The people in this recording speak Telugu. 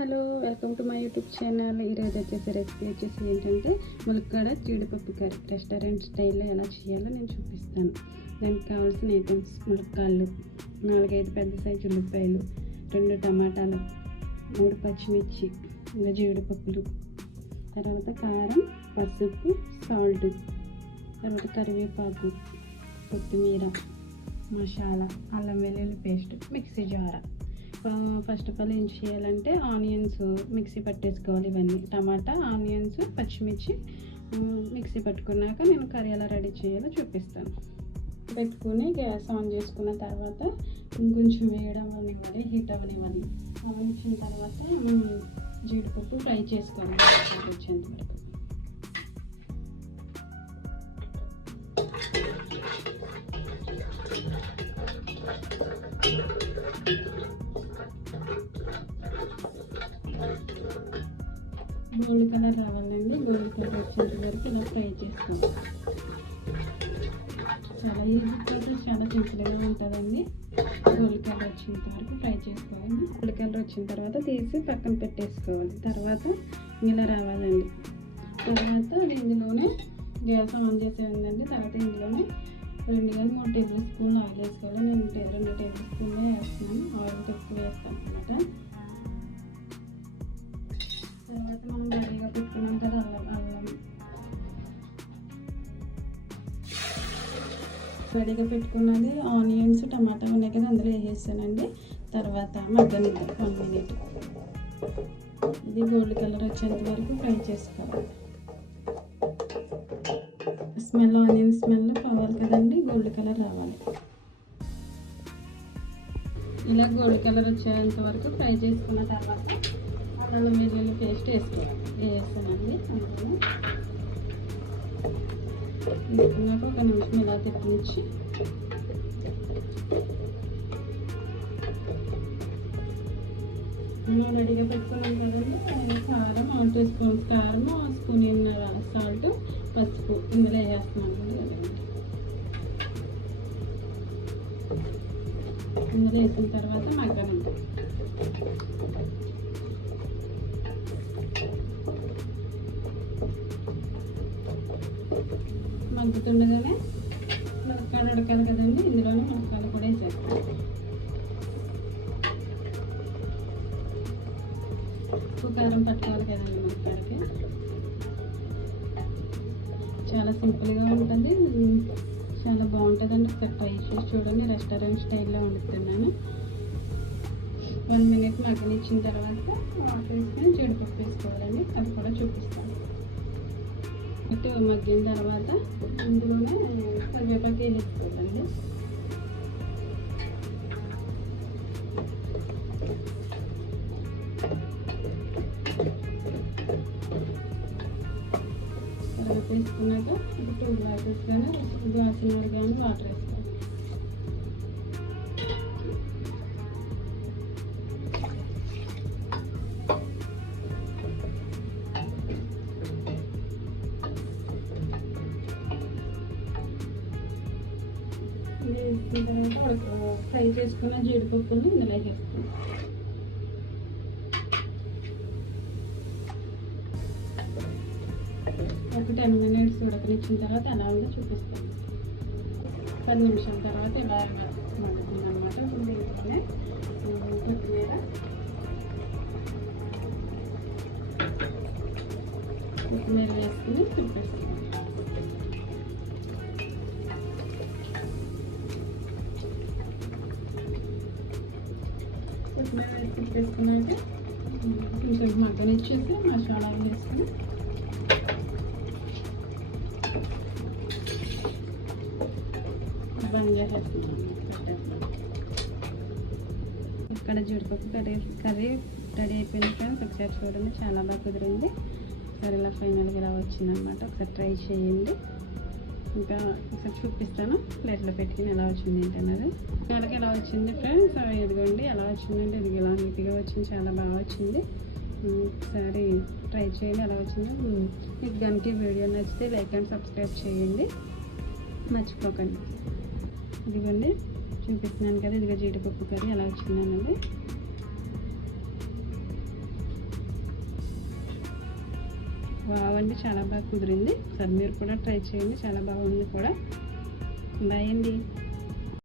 Hello welcome to my YouTube channel. ఈరోజు వచ్చేసి రెసిపీ వచ్చేసి ఏంటంటే ములక్కాడ జీడిపప్పు కర్రీ. రెస్టారెంట్ స్టైల్లో ఎలా చేయాలో నేను చూపిస్తాను. దానికి కావాల్సిన ఐటమ్స్ ములక్కాళ్ళు నాలుగైదు పెద్ద సైజు ఉల్లిపాయలు రెండు టమాటాలు మూడు పచ్చిమిర్చి ఇంకా జీడిపప్పులు తర్వాత కారం పసుపు సాల్ట్ తర్వాత కరివేపాకు కొత్తిమీర మసాలా అల్లం వెల్లుల్లి పేస్ట్ మిక్సీ జారా. ఫస్ట్ ఆఫ్ ఆల్ ఏం చేయాలంటే ఆనియన్స్ మిక్సీ పట్టేసుకోవాలి ఇవన్నీ. టమాటా ఆనియన్స్ పచ్చిమిర్చి మిక్సీ పట్టుకున్నాక నేను కర్రీ ఎలా రెడీ చేయాలో చూపిస్తాను. పెట్టుకుని గ్యాస్ ఆన్ చేసుకున్న తర్వాత ఇంకొంచెం వేయడం అవ్వనివ్వాలి హీట్ అవ్వనివ్వాలి అవనిచ్చిన తర్వాత జీడిపప్పు ఫ్రై చేసుకోవాలి. వచ్చేంత వరకు. గోల్డ్ కలర్ రావాలండి. గోల్డ్ కలర్ వచ్చేంత వరకు ఇలా ఫ్రై చేసుకోండి చాలా ఈజీ ప్రాసెస్ చాలా సింపుల్గా ఉంటుందండి. గోల్డ్ కలర్ వచ్చేంత వరకు ఫ్రై చేసుకోవాలి గోల్డ్ కలర్ వచ్చిన తర్వాత తీసి పక్కన పెట్టేసుకోవాలి. తర్వాత ఇలా రావాలండి. తర్వాత అది ఇందులోనే గ్యాస్ ఆన్ చేసేయండి. తర్వాత ఇందులోనే రెండు కానీ మూడు టేబుల్ స్పూన్లు ఆయిల్ వేసుకోవాలి. నేను రెండు టేబుల్ స్పూన్లే వేస్తున్నాను. ఆయిల్ తక్కువ వేస్తాను అనమాట రెడీగా పెట్టుకున్నది ఆనియన్స్ టమాటా ఉన్నాయి కదా అందులో వేసేసానండి. తర్వాత మగ్గనిద్దాం వన్ మినిట్. ఇది గోల్డ్ కలర్ వచ్చేంత వరకు ఫ్రై చేసుకోవాలి. స్మెల్ ఆనియన్ స్మెల్ కావాలి కదండి గోల్డ్ కలర్ రావాలి. ఇలా గోల్డ్ కలర్ వచ్చేంత వరకు ఫ్రై చేసుకున్న తర్వాత అల్లం వెల్లుల్లి పేస్ట్ వేసుకోవాలి. వేసానండి అందులో వేసుకున్నాక ఒక నిమిషం ఇలా తిప్పించి మనం రెడీగా పెట్టుకున్నాం కదండి కారం వన్ టూ స్పూన్స్ కారం స్పూన్ సాల్ట్ పసుపు ఇందులో వేస్తున్నాను కదండి ఇందులో వేసిన తర్వాత మగ్గనండి మగ్గుతుండగానే మునక్కాయలు ఉడకాలి కదండి ఇందులోనే మునక్కాయలు కూడా వేసేస్తాం. ఉప్పు కారం పట్టుకోవాలి కదండి మునక్కాయలకి చాలా సింపుల్గా ఉంటుంది. చాలా బాగుంటుందండి. ఒకసారి ట్రై చేసి చూడండి. రెస్టారెంట్ స్టైల్లో వండుతున్నాను. వన్ మినిట్ మగ్గనిచ్చిన తర్వాత వాటర్ వేసుకొని జీడిపప్పు వేసుకోవాలండి. అది కూడా చూపిస్తాను. ఇటు మగ్గిన తర్వాత ఇందులోనే కరివేపాకు వేసుకోవాలండి కరివేపాకు వేసుకున్నాక టూ గ్లాసెస్ కానీ గ్లాసున్నర కానీ వాటర్ వేసుకోవాలి తర్వాత ఫ్రై చేసుకున్న జీడిపప్పుని ఇందులో వేస్తాం ఒక టెన్ మినిట్స్ ఉడకనిచ్చిన తర్వాత అలా ఉండి చూపిస్తాను. పది నిమిషాల తర్వాత ఇలా మగ్గుతుంది అనమాట ఇప్పుడు దీంట్లోనే కొత్తిమీర కొత్తిమీర వేసుకుని తిప్పేస్తాం కొత్తిమీర వేసి తిప్పేసుకున్నాక ఉమ్, కొంచెం మగ్గనిచ్చేసి వేసుకుని బంద్ చేసేస్తున్నాను ఇక్కడ జీడిపప్పు కర్రీ కర్రీ రెడీ అయిపోయింది ఫ్రెండ్స్ ఒకసారి చూడండి చాలా బాగా కుదిరింది సరే ఇలా ఫైనల్గా ఇలా వచ్చిందనమాట ఒకసారి ట్రై చేయండి ఇంకా ఒకసారి చూపిస్తాను ప్లేట్లో పెట్టుకుని ఎలా వచ్చింది ఏంటన్నది. వచ్చింది ఫ్రెండ్స్. ఇదిగోండి ఎలా వచ్చిందంటే ఇది ఇలా నీట్గా వచ్చింది. చాలా బాగా వచ్చింది. ఒకసారి ట్రై చేయండి ఎలా వచ్చిందో. మీకు కనుక వీడియో నచ్చితే లైక్ అండ్ సబ్స్క్రైబ్ చేయండి. మర్చిపోకండి. ఇదిగోండి చూపిస్తున్నాను కదా ఇదిగో జీడిపప్పు కర్రీ ఎలా వచ్చిందనండి బాగుంది చాలా బాగా కుదిరింది. సార్ మీరు కూడా ట్రై చేయండి చాలా బాగుంది కూడా. బాయ్ అండి.